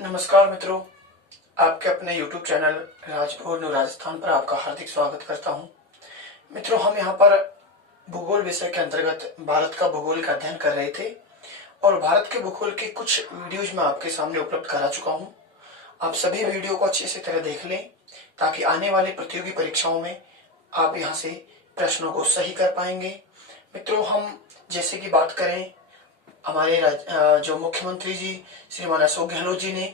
नमस्कार मित्रों, आपके अपने YouTube channel Rajpur new Rajasthan पर आपका हार्दिक स्वागत करता हूं। मित्रों, हम यहां पर भूगोल विषय के अंतर्गत भारत का भूगोल का अध्ययन कर रहे थे और भारत के भूगोल के कुछ वीडियोज मैं आपके सामने उपलब्ध करा चुका हूं। आप सभी वीडियो को अच्छे से तरह देख लें ताकि आने वाले प्रतियोगी परीक्षाओं में आप यहां से प्रश्नों को सही कर पाएंगे। मित्रों, हम जैसे कि बात करें, हमारे जो मुख्यमंत्री जी श्रीमान अशोक गहलोत जी ने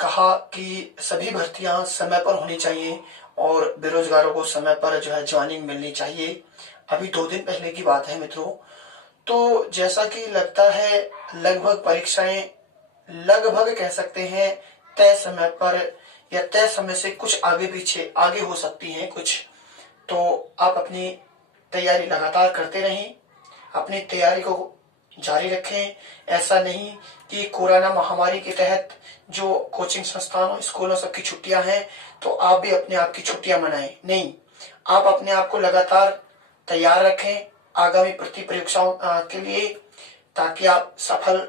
कहा कि सभी भर्तियां समय पर होनी चाहिए और बेरोजगारों को समय पर जो है ज्वाइनिंग मिलनी चाहिए। अभी 2 दिन पहले की बात है मित्रों। तो जैसा कि लगता है लगभग परीक्षाएं लगभग कह सकते हैं तय समय पर या तय समय से कुछ आगे पीछे आगे हो सकती हैं कुछ। तो आप अपनी तैयारी लगातार करते रहें, अपनी तैयारी को जारी रखें। ऐसा नहीं कि कोरोना महामारी के तहत जो कोचिंग संस्थानों स्कूलों सबकी छुट्टियां हैं तो आप भी अपने आप की छुट्टियां मनाएं। नहीं, आप अपने आप को लगातार तैयार रखें आगामी परीक्षाओं के लिए, ताकि आप सफल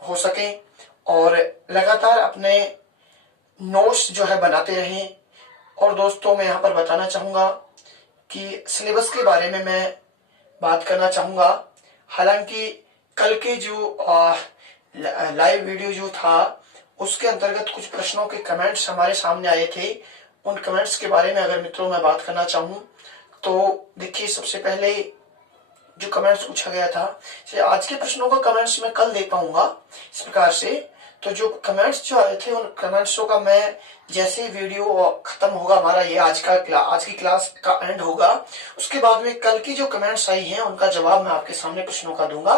हो सकें और लगातार अपने नोट्स जो है बनाते रहें। और दोस्तों, मैं यहाँ पर बताना चाहूंगा कि सिलेबस के बारे में मैं बात करना चाहूंगा। हालांकि कल के जो लाइव वीडियो जो था उसके अंतर्गत कुछ प्रश्नों के कमेंट्स हमारे सामने आए थे। उन कमेंट्स के बारे में अगर मित्रों मैं बात करना चाहूं तो देखिए, सबसे पहले जो कमेंट्स पूछा गया था, आज के प्रश्नों का कमेंट्स मैं कल दे पाऊंगा इस प्रकार से। तो जो कमेंट्स जो आए थे उन कमेंट्सों का मैं जैसे वीडियो खत्म होगा, हमारा ये आज की क्लास का एंड होगा, उसके बाद में कल की जो कमेंट्स आई हैं उनका जवाब मैं आपके सामने प्रश्नों का दूंगा।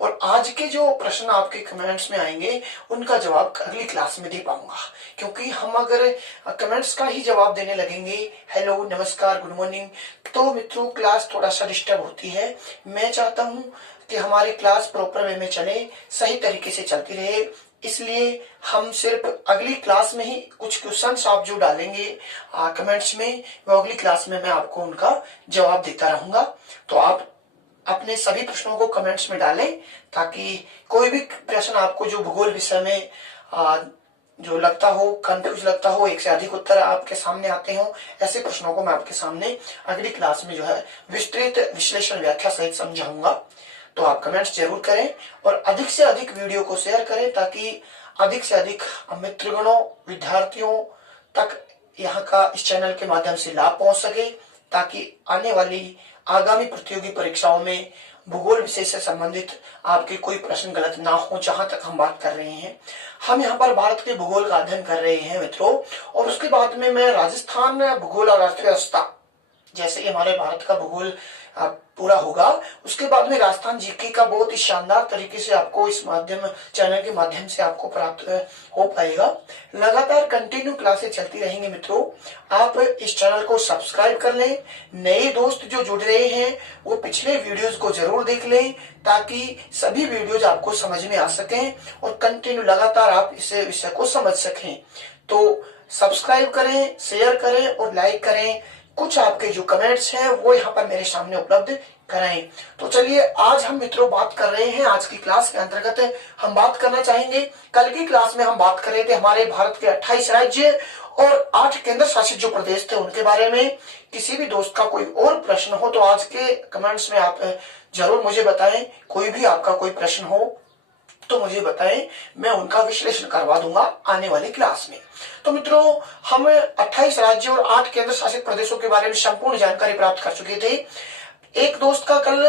और आज के जो प्रश्न आपके कमेंट्स में आएंगे उनका जवाब अगली क्लास में दे पाऊंगा। क्योंकि हम अगर कमेंट्स का ही जवाब देने लगेंगे, हेलो, नमस्कार, गुड मॉर्निंग, तो मित्रों क्लास थोड़ा सा डिस्टर्ब होती है। मैं चाहता हूँ कि हमारी क्लास प्रॉपर वे में चले, सही तरीके से चलती रहे। इसलिए हम सिर्फ अगली क्लास में ही कुछ क्वेश्चंस आप जो डालेंगे कमेंट्स में, वो अगली क्लास में मैं आपको उनका जवाब देता रहूंगा। तो आप अपने सभी प्रश्नों को कमेंट्स में डालें ताकि कोई भी प्रश्न आपको जो भूगोल विषय में जो लगता हो, कंफ्यूज लगता हो, एक से अधिक उत्तर आपके सामने आते हो, ऐसे प्रश्नों को मैं आपके सामने अगली क्लास में जो है विस्तृत विश्लेषण व्याख्या सहित समझाऊंगा। तो आप कमेंट्स जरूर करें और अधिक से अधिक वीडियो को शेयर करें ताकि अधिक से अधिक मित्रगणों, विद्यार्थियों तक यहाँ का इस चैनल के माध्यम से लाभ पहुंच सके, ताकि आने वाली आगामी प्रतियोगी परीक्षाओं में भूगोल विषय से संबंधित आपके कोई प्रश्न गलत ना हो। जहां तक हम बात कर रहे हैं, हम यहाँ पर भारत के भूगोल का अध्ययन कर रहे हैं मित्रों, और उसके बाद में मैं राजस्थान भूगोल और अर्थव्यवस्था, जैसे कि हमारे भारत का भूगोल पूरा होगा, उसके बाद में राजस्थान जीके का बहुत ही शानदार तरीके से आपको इस चैनल के माध्यम से आपको प्राप्त हो पाएगा। लगातार कंटिन्यू क्लासेस चलती रहेंगी मित्रों। आप इस चैनल को सब्सक्राइब कर लें। नए दोस्त जो जुड़ रहे हैं वो पिछले वीडियोस को जरूर देख लें ताकि सभी वीडियोज आपको समझ में आ सकें और कंटिन्यू लगातार आप इस विषय को समझ सकें। तो सब्सक्राइब करें, शेयर करें और लाइक करें। कुछ आपके जो कमेंट्स हैं वो यहाँ पर मेरे सामने उपलब्ध कराएं। तो चलिए, आज हम मित्रों बात कर रहे हैं, आज की क्लास के अंतर्गत हम बात करना चाहेंगे। कल की क्लास में हम बात कर रहे थे हमारे भारत के 28 राज्य और 8 केंद्र शासित जो प्रदेश थे उनके बारे में। किसी भी दोस्त का कोई और प्रश्न हो तो आज के कमेंट्स में आप जरूर मुझे बताएं। कोई भी आपका कोई प्रश्न हो तो मुझे बताएं, मैं उनका विश्लेषण करवा दूंगा आने वाली क्लास में। तो मित्रों, हम 28 राज्यों और 8 केंद्र शासित प्रदेशों के बारे में संपूर्ण जानकारी प्राप्त कर चुके थे। एक दोस्त का कल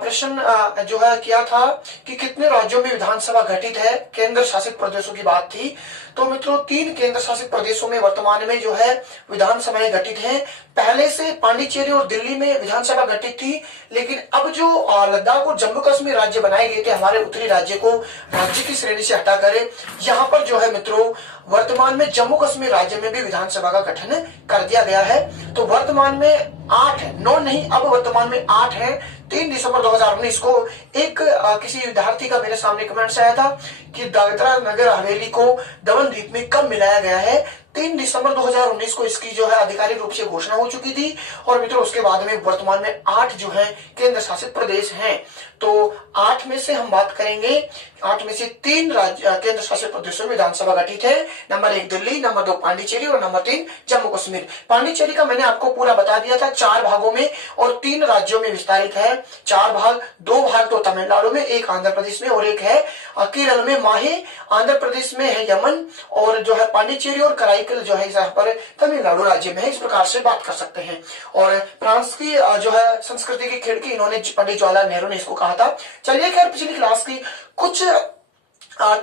प्रश्न जो है किया था कि कितने राज्यों में विधानसभा गठित है, केंद्र शासित प्रदेशों की बात थी। तो मित्रों, 3 केंद्र शासित प्रदेशों में वर्तमान में जो है विधानसभाएं गठित हैं। पहले से पांडिचेरी और दिल्ली में विधानसभा गठित थी, लेकिन अब जो लद्दाख और जम्मू कश्मीर राज्य बनाए गए थे, हमारे उत्तरी राज्य को राज्य की श्रेणी से हटाकर यहाँ पर जो है मित्रों वर्तमान में जम्मू कश्मीर राज्य में भी विधानसभा का गठन कर दिया गया है। तो वर्तमान में 8, 9 नहीं, अब वर्तमान में 8 है। 3 दिसंबर 2019 को एक किसी विद्यार्थी का मेरे सामने कमेंट्स आया था कि दादरा नगर हवेली को दमन द्वीप में कब मिलाया गया है। 3 दिसंबर 2019 को इसकी जो है आधिकारिक रूप से घोषणा हो चुकी थी और मित्रों उसके बाद में वर्तमान में 8 जो है केंद्र शासित प्रदेश हैं। तो 8 में से हम बात करेंगे, 8 में से 3 राज्य केंद्र शासित प्रदेशों में विधानसभा गठित है। नंबर 1 दिल्ली, नंबर 2 पांडिचेरी और नंबर 3 जम्मू कश्मीर। पांडिचेरी का मैंने आपको पूरा बता दिया था, 4 भागों में और 3 राज्यों में विस्तारित है। 4 भाग, 2 भाग तो तमिलनाडु में, 1 आंध्र प्रदेश में और 1 है केरल में माहे। आंध्र प्रदेश में है यमन और जो है पांडिचेरी और कराईकल जो है यहाँ पर तमिलनाडु राज्य में है। इस प्रकार से बात कर सकते हैं। और फ्रांस की जो है संस्कृति की खिड़की इन्होंने पंडित जवाहरलाल नेहरू ने इसको कहा था। चलिए खैर पिछली क्लास की कुछ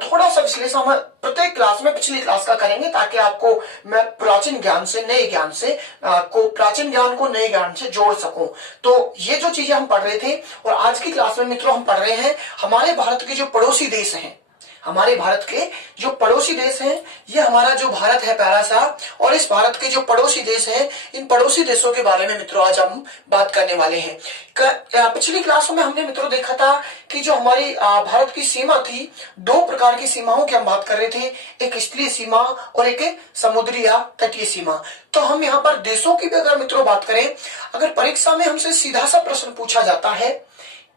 थोड़ा सा विश्लेषण हम प्रत्येक क्लास में पिछली क्लास का करेंगे ताकि आपको मैं प्राचीन ज्ञान से नए ज्ञान से प्राचीन ज्ञान को नए ज्ञान से जोड़ सकूं। तो ये जो चीजें हम पढ़ रहे थे और आज की क्लास में मित्रों हम पढ़ रहे हैं हमारे भारत के जो पड़ोसी देश हैं, हमारे भारत के जो पड़ोसी देश हैं, ये हमारा जो भारत है प्यारा सा, और इस भारत के जो पड़ोसी देश हैं, इन पड़ोसी देशों के बारे में मित्रों आज हम बात करने वाले हैं। पिछली क्लासों में हमने मित्रों देखा था कि जो हमारी भारत की सीमा थी, 2 प्रकार की सीमाओं की हम बात कर रहे थे, एक स्थलीय सीमा और एक समुद्री या तटीय सीमा। तो हम यहाँ पर देशों की भी अगर मित्रों बात करें, अगर परीक्षा में हमसे सीधा सा प्रश्न पूछा जाता है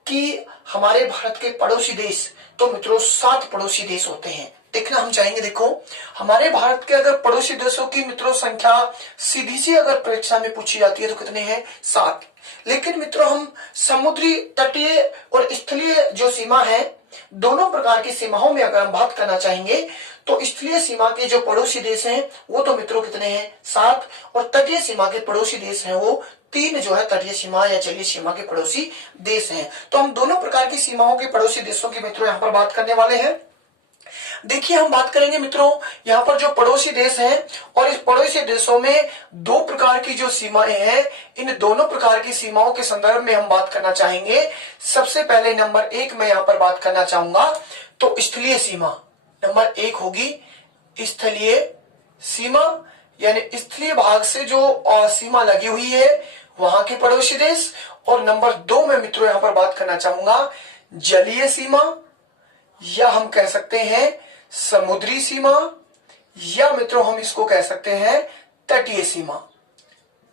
कि हमारे भारत के पड़ोसी देश, तो मित्रों 7 पड़ोसी देश होते हैं। देखना हम चाहेंगे, देखो हमारे भारत के अगर पड़ोसी देशों की मित्रों संख्या सीधी सी अगर परीक्षा में पूछी जाती है तो कितने हैं? 7। लेकिन मित्रों हम समुद्री, तटीय और स्थलीय जो सीमा है, दोनों प्रकार की सीमाओं में अगर हम बात करना चाहेंगे तो स्थलीय सीमा के जो पड़ोसी देश हैं वो तो मित्रों कितने हैं? 7। और तटीय सीमा के पड़ोसी देश हैं वो 3 जो है तटीय सीमा या जलीय सीमा के पड़ोसी देश हैं। तो हम दोनों प्रकार की सीमाओं के पड़ोसी देशों की मित्रों यहाँ पर बात करने वाले हैं। देखिए हम बात करेंगे मित्रों यहाँ पर जो पड़ोसी देश हैं, और इस पड़ोसी देशों में 2 प्रकार की जो सीमाएं हैं, इन दोनों प्रकार की सीमाओं के संदर्भ में हम बात करना चाहेंगे। सबसे पहले नंबर 1 मैं यहाँ पर बात करना चाहूंगा तो स्थलीय सीमा। नंबर 1 होगी स्थलीय सीमा, यानी स्थलीय भाग से जो सीमा लगी हुई है वहां के पड़ोसी देश। और नंबर 2 में मित्रों यहाँ पर बात करना चाहूंगा जलीय सीमा, या हम कह सकते हैं समुद्री सीमा, या मित्रों हम इसको कह सकते हैं तटीय सीमा।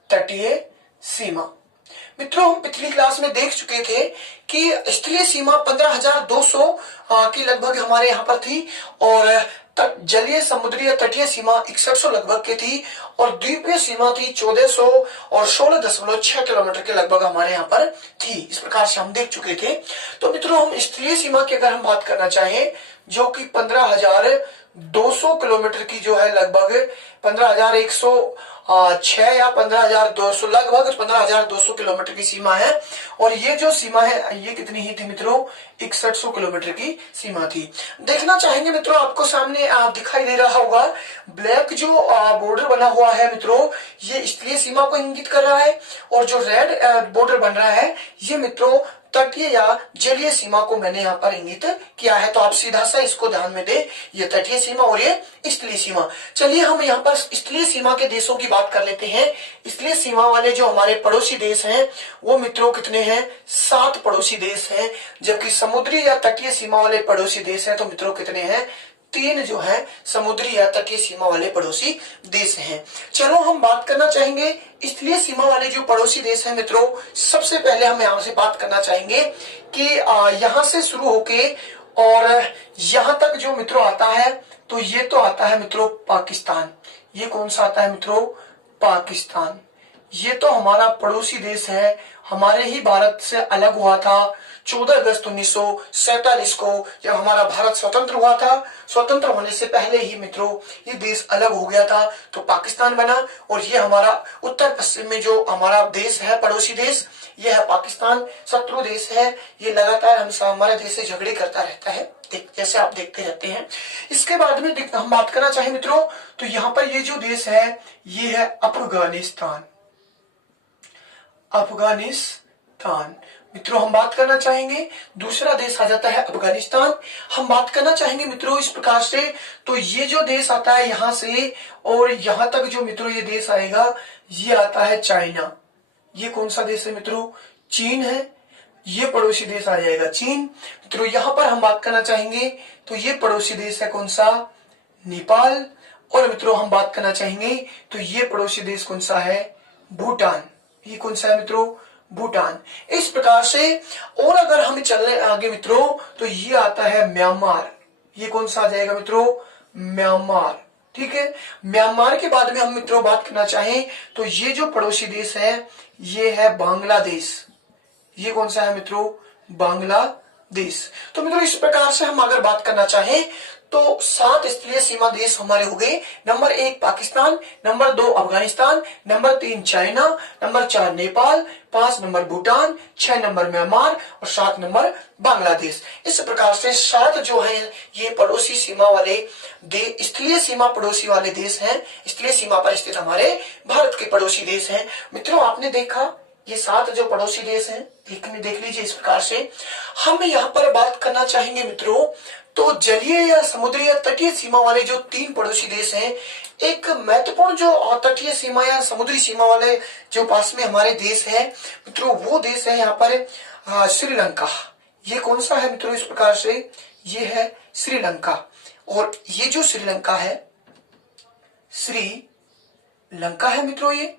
तटीय सीमा मित्रों हम पिछली क्लास में देख चुके थे कि स्थलीय सीमा 15,200 की लगभग हमारे यहाँ पर थी, और जलीय समुद्री या तटीय सीमा 6100 लगभग की थी, और द्वीपीय सीमा थी 1400 और 16.6 किलोमीटर के लगभग हमारे यहाँ पर थी। इस प्रकार से हम देख चुके थे। तो मित्रों हम स्थलीय सीमा की अगर हम बात करना चाहें जो कि 15,200 किलोमीटर की जो है लगभग 15,106 या 15,200 लगभग 15,200 किलोमीटर की सीमा है, और ये जो सीमा है ये कितनी ही थी मित्रों? 6100 किलोमीटर की सीमा थी। देखना चाहेंगे मित्रों आपको सामने दिखाई दे रहा होगा ब्लैक जो बॉर्डर बना हुआ है मित्रों, ये स्थलीय सीमा को इंगित कर रहा है, और जो रेड बॉर्डर बन रहा है ये मित्रों तटीय या जलीय सीमा को मैंने यहाँ पर इंगित किया है। तो आप सीधा सा इसको ध्यान में दे, ये तटीय सीमा और ये स्थलीय सीमा। चलिए हम यहाँ पर स्थलीय सीमा के देशों की बात कर लेते हैं। स्थलीय सीमा वाले जो हमारे पड़ोसी देश हैं वो मित्रों कितने हैं? 7 पड़ोसी देश हैं, जबकि समुद्री या तटीय सीमा वाले पड़ोसी देश हैं तो मित्रों कितने हैं? 3 जो है समुद्री या तटीय सीमा वाले पड़ोसी देश हैं। चलो हम बात करना चाहेंगे स्थलीय सीमा वाले जो पड़ोसी देश हैं मित्रों, सबसे पहले हम यहाँ से बात करना चाहेंगे कि यहाँ से शुरू होके और यहाँ तक जो मित्रों आता है तो ये तो आता है मित्रों पाकिस्तान। ये कौन सा आता है मित्रों? पाकिस्तान। ये तो हमारा पड़ोसी देश है, हमारे ही भारत से अलग हुआ था 14 अगस्त 1947 को जब हमारा भारत स्वतंत्र हुआ था। स्वतंत्र होने से पहले ही मित्रों ये देश अलग हो गया था तो पाकिस्तान बना, और ये हमारा उत्तर पश्चिम में जो हमारा देश है पड़ोसी देश ये है पाकिस्तान। शत्रु देश है, ये लगातार हमारे देश से झगड़े करता रहता है, जैसे आप देखते रहते हैं। इसके बाद में हम बात करना चाहे मित्रों तो यहाँ पर ये जो देश है ये है अफगानिस्तान। अफगानिस्तान मित्रों हम बात करना चाहेंगे, दूसरा देश आ जाता है अफगानिस्तान। हम बात करना चाहेंगे मित्रों इस प्रकार से, तो ये जो देश आता है यहां से और यहां तक जो मित्रों ये देश आएगा ये आता है चाइना। ये कौन सा देश है मित्रों? चीन है। ये पड़ोसी देश आ जाएगा चीन। मित्रों यहाँ पर हम बात करना चाहेंगे तो ये पड़ोसी देश है कौन सा, नेपाल। और मित्रों हम बात करना चाहेंगे तो ये पड़ोसी देश कौन सा है, भूटान। ये कौन सा है मित्रों, भूटान। इस प्रकार से और अगर हम चलने आगे मित्रों तो ये आता है म्यांमार। ये कौन सा आ जाएगा मित्रों, म्यांमार। ठीक है, म्यांमार के बाद में हम मित्रों बात करना चाहें तो ये जो पड़ोसी देश है ये है बांग्लादेश। ये कौन सा है मित्रों, बांग्लादेश। तो मित्रों इस प्रकार से हम अगर बात करना चाहें तो 7 स्थलीय सीमा देश हमारे हो गए। Number 1 Pakistan, number 2 Afghanistan, number 3 China, number 4 Nepal, 5 number Bhutan, 6 number Myanmar और 7 नंबर बांग्लादेश। इस प्रकार से 7 जो है ये पड़ोसी सीमा वाले स्थलीय सीमा पड़ोसी वाले देश हैं। स्थलीय सीमा पर स्थित हमारे भारत के पड़ोसी देश हैं। मित्रों आपने देखा ये 7 जो पड़ोसी देश हैं, देख लीजिए। इस प्रकार से हम यहाँ पर बात करना चाहेंगे मित्रों तो जलीय या समुद्री या तटीय सीमा वाले जो 3 पड़ोसी देश हैं, एक महत्वपूर्ण जो तटीय सीमा या समुद्री सीमा वाले जो पास में हमारे देश है मित्रों, वो देश है यहाँ पर श्रीलंका। ये कौन सा है मित्रों, इस प्रकार से ये है श्रीलंका। और ये जो श्रीलंका है, श्रीलंका है मित्रों, ये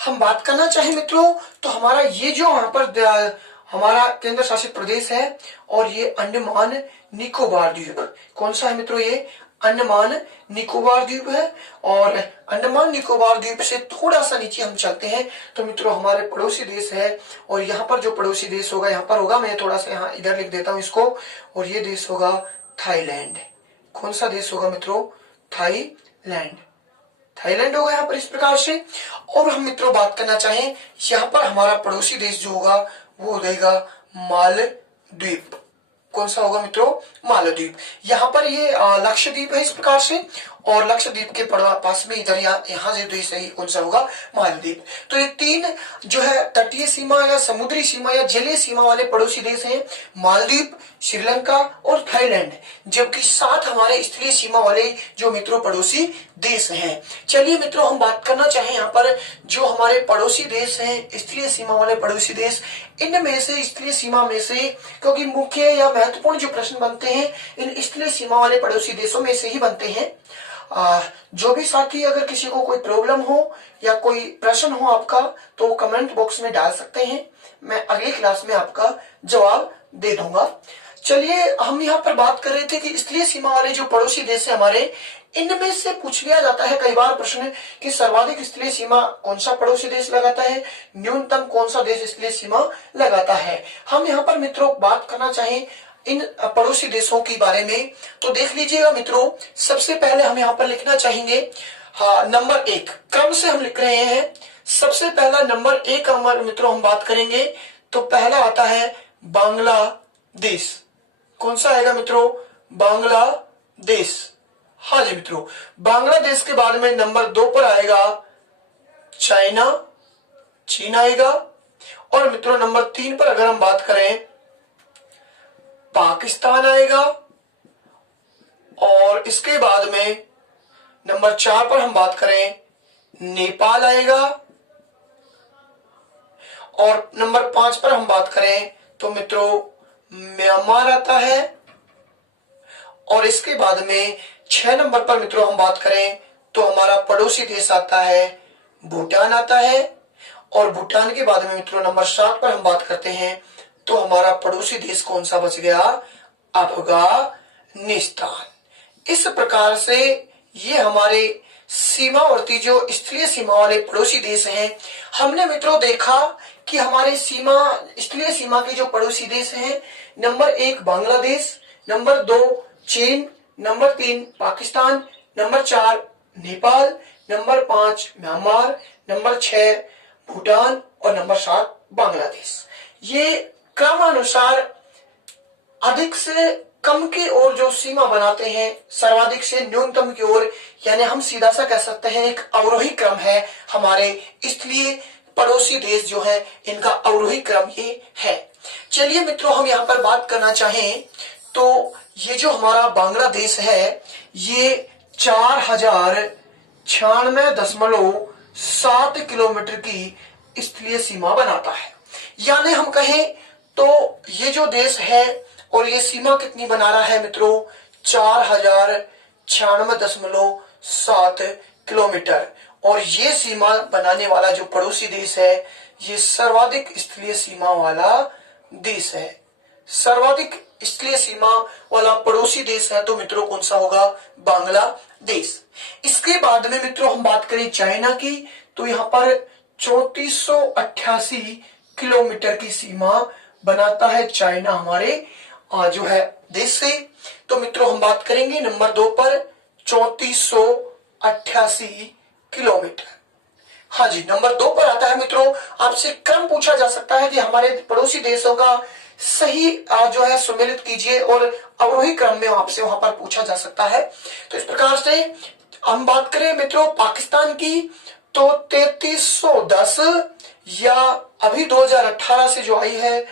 हम बात करना चाहे मित्रों तो हमारा ये जो यहाँ पर हमारा केंद्र शासित प्रदेश है और ये अंडमान निकोबार द्वीप। कौन सा है मित्रों, ये अंडमान निकोबार द्वीप है। और अंडमान निकोबार द्वीप से थोड़ा सा नीचे हम चलते हैं तो मित्रों हमारे पड़ोसी देश है। और यहाँ पर जो पड़ोसी देश होगा, यहाँ पर होगा, मैं थोड़ा सा यहाँ इधर लिख देता हूँ इसको, और ये देश होगा थाईलैंड। कौन सा देश होगा मित्रों, थाईलैंड। थाईलैंड होगा यहाँ पर इस प्रकार से। और हम मित्रों बात करना चाहें यहाँ पर हमारा पड़ोसी देश जो होगा वो हो जाएगा मालदीव। कौन सा होगा मित्रों, मालदीव। यहाँ पर ये लक्षद्वीप है इस प्रकार से, और लक्षद्वीप के पास में इधर यहाँ से देश है कौन सा होगा, मालदीव। तो ये 3 जो है तटीय सीमा या समुद्री सीमा या जलीय सीमा वाले पड़ोसी देश हैं, मालदीव, श्रीलंका और थाईलैंड। जबकि 7 हमारे स्थलीय सीमा वाले जो मित्रों पड़ोसी देश हैं। चलिए मित्रों हम बात करना चाहें यहाँ पर जो हमारे पड़ोसी देश हैं, स्थलीय सीमा वाले पड़ोसी देश, इनमें से स्थलीय सीमा में से, क्योंकि मुख्य या महत्वपूर्ण जो प्रश्न बनते हैं इन स्थलीय सीमा वाले पड़ोसी देशों में से ही बनते हैं। जो भी साथी अगर किसी को कोई प्रॉब्लम हो या कोई प्रश्न हो आपका तो कमेंट बॉक्स में डाल सकते हैं, मैं अगली क्लास में आपका जवाब दे दूंगा। चलिए हम यहाँ पर बात कर रहे थे कि स्थलीय सीमा वाले जो पड़ोसी देश है हमारे, इनमें से पूछ लिया जाता है कई बार प्रश्न कि सर्वाधिक स्थलीय सीमा कौन सा पड़ोसी देश लगाता है, न्यूनतम कौन सा देश स्थलीय सीमा लगाता है। हम यहाँ पर मित्रों बात करना चाहें इन पड़ोसी देशों के बारे में तो देख लीजिएगा मित्रों, सबसे पहले हम यहाँ पर लिखना चाहेंगे नंबर 1, क्रम से हम लिख रहे हैं। सबसे पहला नंबर 1 हमारे मित्रों हम बात करेंगे तो पहला आता है बांग्लादेश। कौन सा आएगा मित्रों, बांग्लादेश। हाँ जी मित्रों, बांग्लादेश के बाद में नंबर 2 पर आएगा चाइना, चीन आएगा। और मित्रों नंबर 3 पर अगर हम बात करें पाकिस्तान आएगा। और इसके बाद में नंबर 4 पर हम बात करें नेपाल आएगा। और नंबर 5 पर हम बात करें तो मित्रों म्यांमार आता है। और इसके बाद में 6 नंबर पर मित्रों हम बात करें तो हमारा पड़ोसी देश आता है भूटान आता है। और भूटान के बाद में मित्रों नंबर 7 पर हम बात करते हैं तो हमारा पड़ोसी देश कौन सा बच गया, अफगानिस्तान। इस प्रकार से ये हमारे सीमावर्ती जो स्थलीय सीमा वाले पड़ोसी देश हैं। हमने मित्रों देखा कि हमारे स्थलीय सीमा के जो पड़ोसी देश हैं, नंबर 1 बांग्लादेश, नंबर 2 चीन, number 3 Pakistan, number 4 Nepal, number 5 Myanmar, number 6 Bhutan और नंबर 7 बांग्लादेश। ये क्रमानुसार अधिक से कम की ओर जो सीमा बनाते हैं, सर्वाधिक से न्यूनतम की ओर, यानी हम सीधा सा कह सकते हैं एक अवरोही क्रम है हमारे स्थलीय पड़ोसी देश जो है, इनका अवरोही क्रम ये है। चलिए मित्रों हम यहाँ पर बात करना चाहें तो ये जो हमारा बांग्लादेश है ये 4096.7 किलोमीटर की स्थलीय सीमा बनाता है। यानी हम कहें तो ये जो देश है और ये सीमा कितनी बना रहा है मित्रों, 4096.7 किलोमीटर। और ये सीमा बनाने वाला जो पड़ोसी देश है ये सर्वाधिक स्थलीय सीमा वाला देश है, सर्वाधिक स्थलीय सीमा वाला पड़ोसी देश है तो मित्रों कौन सा होगा, बांग्लादेश। इसके बाद में मित्रों हम बात करें चाइना की, तो यहाँ पर 3488 किलोमीटर की सीमा बनाता है चाइना हमारे जो है देश से। तो मित्रों हम बात करेंगे नंबर 2 पर 3488 किलोमीटर। हाँ जी, नंबर 2 पर आता है मित्रों, आपसे क्रम पूछा जा सकता है कि हमारे पड़ोसी देशों का सही जो है सुमेलित कीजिए और अवरोही क्रम में आपसे वहां पर पूछा जा सकता है। तो इस प्रकार से हम बात करें मित्रों पाकिस्तान की, तो 3310 या अभी 2018 से जो आई है